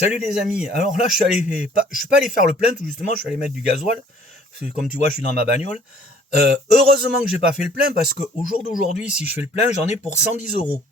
Salut les amis. Alors là, je suis pas allé faire le plein, tout justement, je suis allé mettre du gasoil. Parce que comme tu vois, je suis dans ma bagnole. Heureusement que j'ai pas fait le plein parce qu'au jour d'aujourd'hui, si je fais le plein, j'en ai pour 110 euros.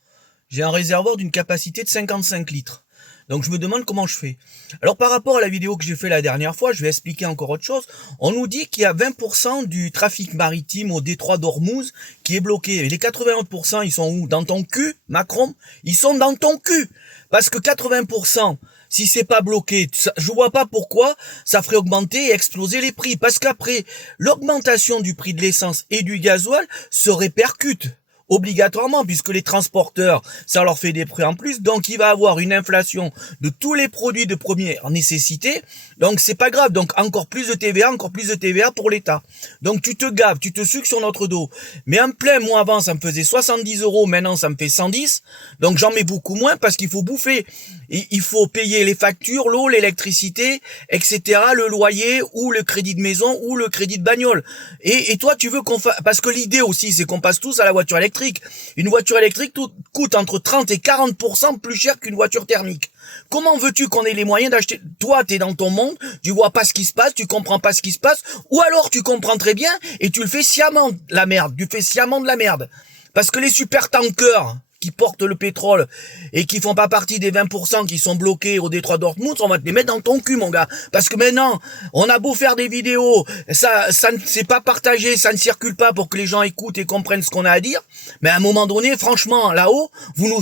J'ai un réservoir d'une capacité de 55 litres. Donc je me demande comment je fais. Alors par rapport à la vidéo que j'ai fait la dernière fois, je vais expliquer encore autre chose. On nous dit qu'il y a 20% du trafic maritime au détroit d'Ormuz qui est bloqué. Et les 80%, ils sont où? Dans ton cul, Macron? Ils sont dans ton cul. Parce que 80%, si c'est pas bloqué, je vois pas pourquoi ça ferait augmenter et exploser les prix. Parce qu'après, l'augmentation du prix de l'essence et du gasoil se répercute obligatoirement, puisque les transporteurs, ça leur fait des prix en plus, donc il va avoir une inflation de tous les produits de première nécessité, donc c'est pas grave, donc encore plus de TVA pour l'État. Donc tu te gaves, tu te sucres sur notre dos. Mais un plein, moi avant, ça me faisait 70 euros, maintenant ça me fait 110, donc j'en mets beaucoup moins parce qu'il faut bouffer. Il faut payer les factures, l'eau, l'électricité, etc., le loyer, ou le crédit de maison, ou le crédit de bagnole. Et toi, tu veux qu'on fasse, parce que l'idée aussi, c'est qu'on passe tous à la voiture électrique. Une voiture électrique coûte entre 30 et 40% plus cher qu'une voiture thermique. Comment veux-tu qu'on ait les moyens d'acheter? Toi, t'es dans ton monde, tu vois pas ce qui se passe, tu comprends pas ce qui se passe, ou alors tu comprends très bien et tu le fais sciemment de la merde, tu fais sciemment de la merde. Parce que les super tankers qui portent le pétrole et qui font pas partie des 20% qui sont bloqués au détroit d'Ormuz, on va te les mettre dans ton cul, mon gars. Parce que maintenant, on a beau faire des vidéos, ça ne s'est pas partagé, ça ne circule pas pour que les gens écoutent et comprennent ce qu'on a à dire. Mais à un moment donné, franchement, là-haut, vous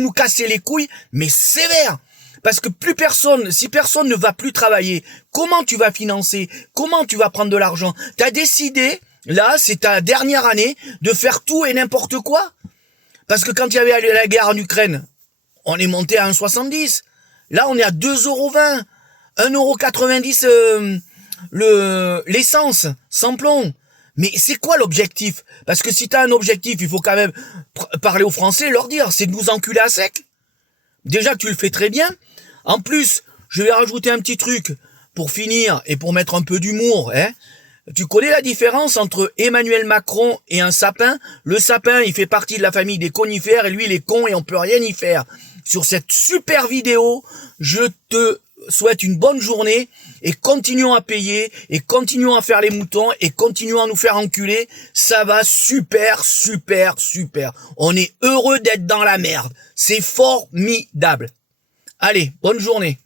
nous cassez les couilles, mais sévère. Parce que si personne ne va plus travailler, comment tu vas financer? Comment tu vas prendre de l'argent? T'as décidé, là, c'est ta dernière année, de faire tout et n'importe quoi? Parce que quand il y avait la guerre en Ukraine, on est monté à 1,70. Là, on est à 2,20 €. 1,90 € l'essence, sans plomb. Mais c'est quoi l'objectif? Parce que si t'as un objectif, il faut quand même parler aux Français et leur dire, c'est de nous enculer à sec. Déjà, tu le fais très bien. En plus, je vais rajouter un petit truc pour finir et pour mettre un peu d'humour, hein. Tu connais la différence entre Emmanuel Macron et un sapin? Le sapin, il fait partie de la famille des conifères et lui, il est con et on peut rien y faire. Sur cette super vidéo, je te souhaite une bonne journée et continuons à payer et continuons à faire les moutons et continuons à nous faire enculer. Ça va super, super, super. On est heureux d'être dans la merde. C'est formidable. Allez, bonne journée.